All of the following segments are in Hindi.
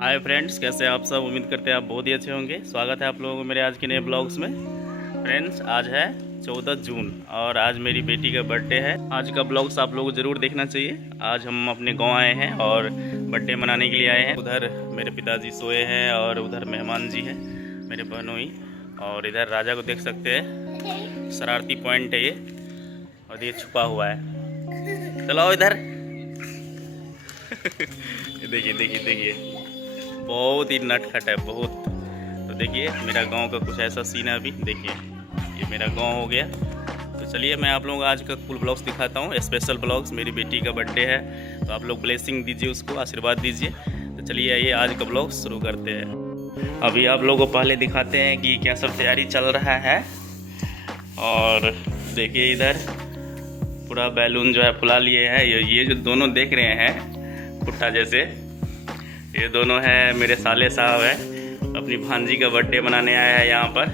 हाय फ्रेंड्स, कैसे हैं आप सब। उम्मीद करते हैं आप बहुत ही अच्छे होंगे। स्वागत है आप लोगों को मेरे आज के नए ब्लॉग्स में। फ्रेंड्स, आज है 14 जून और आज मेरी बेटी का बर्थडे है। आज का ब्लॉग्स आप लोगों को ज़रूर देखना चाहिए। आज हम अपने गांव आए हैं और बर्थडे मनाने के लिए आए हैं। उधर मेरे पिताजी सोए हैं और उधर मेहमान जी हैं, मेरे बहनोई। और इधर राजा को देख सकते हैं, शरारती पॉइंट है ये, और ये छुपा हुआ है। चलो इधर। देखिए देखिए देखिए, बहुत ही नटखट है बहुत। तो देखिए मेरा गांव का कुछ ऐसा सीन है। अभी देखिए ये मेरा गांव हो गया। तो चलिए मैं आप लोगों को आज का फुल ब्लॉग्स दिखाता हूँ, स्पेशल ब्लॉग्स। मेरी बेटी का बर्थडे है तो आप लोग ब्लेसिंग दीजिए, उसको आशीर्वाद दीजिए। तो चलिए आइए आज का ब्लॉग शुरू करते हैं। अभी आप लोगों को पहले दिखाते हैं कि क्या सब तैयारी चल रहा है। और देखिए इधर पूरा बैलून जो है फुला लिए है। ये जो दोनों देख रहे हैं खुट्टा जैसे, ये दोनों है मेरे साले साहब है। अपनी भांजी का बर्थडे मनाने आया है यहाँ पर।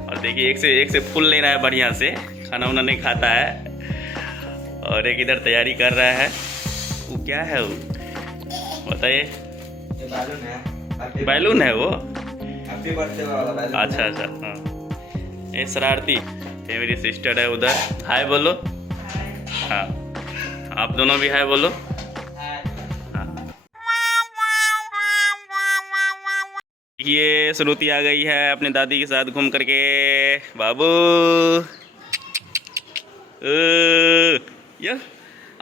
और देखिए एक से फूल ले रहा है, बढ़िया से खाना वाना नहीं खाता है। और एक इधर तैयारी कर रहा है। वो क्या है वो बताइए। बैलून है वो। अच्छा अच्छा, हाँ। ये शरारती ये मेरी सिस्टर है उधर। हाय बोलो। हाँ, आप दोनों भी हाय बोलो। ये श्रुति आ गई है अपने दादी के साथ घूम करके। बाबू ये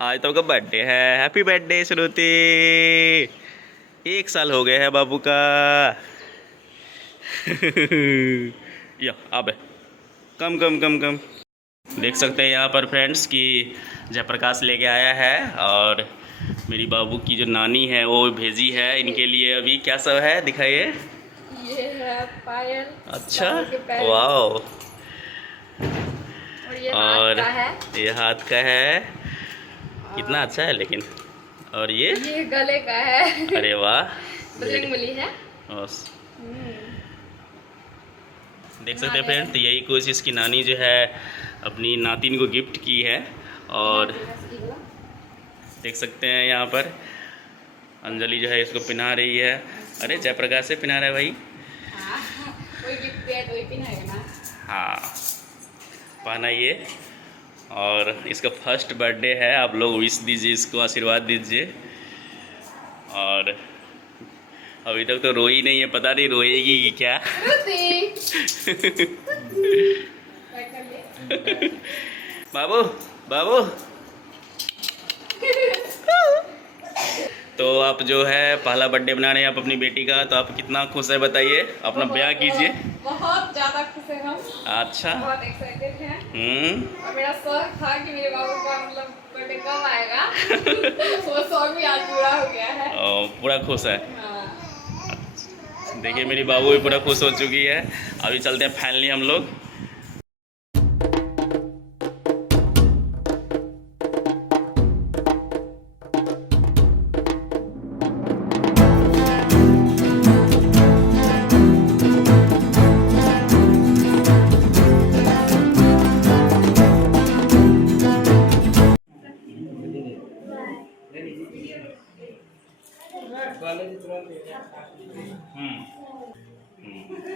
आज तो का बर्थडे है। हैप्पी बर्थडे श्रुति। 1 साल हो गए है बाबू का। या अब कम कम कम कम। देख सकते हैं यहाँ पर फ्रेंड्स कि जयप्रकाश लेके आया है। और मेरी बाबू की जो नानी है वो भेजी है इनके लिए। अभी क्या सब है दिखाइए। ये है पायल। अच्छा, वाओ। और ये हाथ का है। कितना अच्छा है लेकिन। और ये गले का है। अरे वाह, बजरंगबली है। देख सकते हैं फ्रेंड, तो यही कुछ इसकी नानी जो है अपनी नातिन को गिफ्ट की है। और देख सकते हैं यहाँ पर अंजलि जो है इसको पहना रही है। अरे जयप्रकाश से पहना रहा है भाई। हाँ, पहनाइए। और इसका फर्स्ट बर्थडे है, आप लोग विश दीजिए, इसको आशीर्वाद दीजिए। और अभी तक तो रोई नहीं है, पता नहीं रोएगी कि क्या। बाबू बाबू। तो आप जो है पहला बर्थडे बना रहे हैं आप अपनी बेटी का, तो आप कितना खुश है बताइए। अपना बयां कीजिए। बहुत ज्यादा खुश है हम। अच्छा, बहुत एक्साइटेड हैं। और मेरा शौक था कि मेरे बाबू का मतलब बर्थडे कब आएगा। वो शौक भी आज पूरा हो गया है। पूरा खुश है। हाँ। देखिए मेरी बाबू भी पूरा खुश हो चुकी है। अभी चलते हैं फाइनली हम लोग।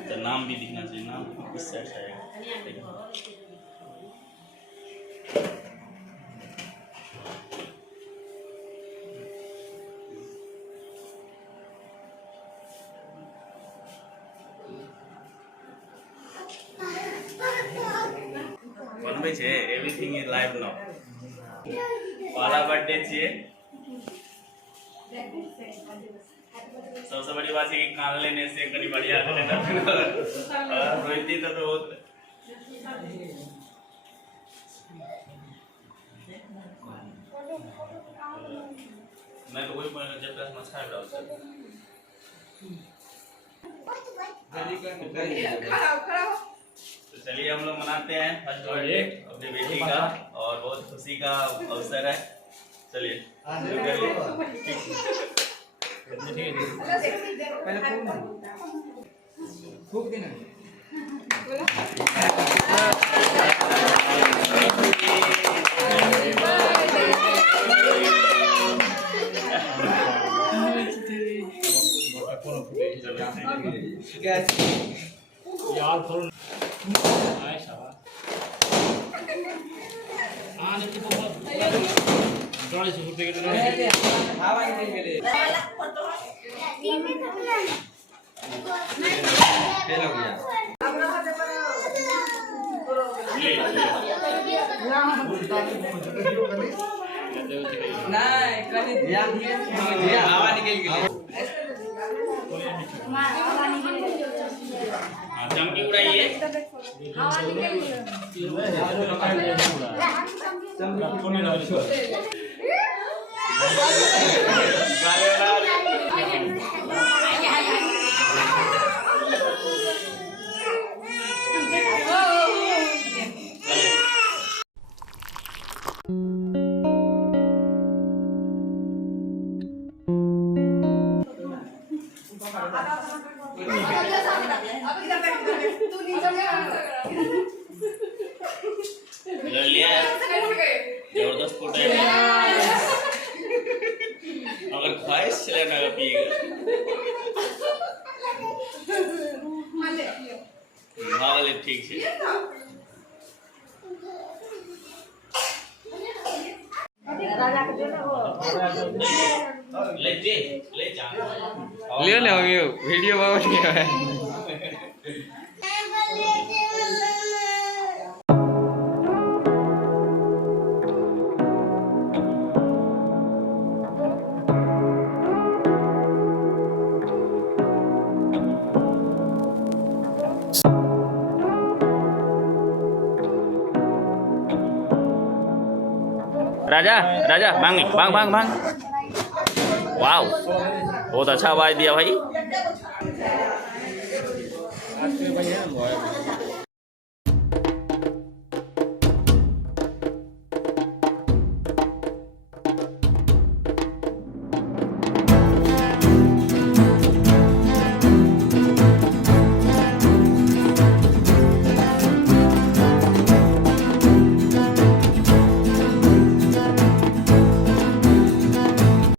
तो नाम भी दिखना चाहिए। नाम किस साइड से आएगा। बनबै छै, एवरीथिंग इज लाइव नाउ। पहला बर्थडे छिए। सबसे बड़ी बात है कि कान लेने से कहीं बढ़िया रोहिती तो बहुत। मैं तो वही जब प्लस मच्छा है उससे। तो चलिए हम लोग मनाते हैं फर्स्ट बर्थडे अपनी बेटी का। और बहुत खुशी का अवसर है। चलिए फूक देना। हाँ, चमकी उड़ाइए। ले लिया जबरदस्त फोटो है। अगर ख्वाहिश चले ना पिएगा हाँ ले ठीक है। ले जे ले जा ले ले वीडियो बहुत किया है। राजा राजा भांग भांग भांग भांग। वाओ बहुत अच्छा आवाज दिया भाई।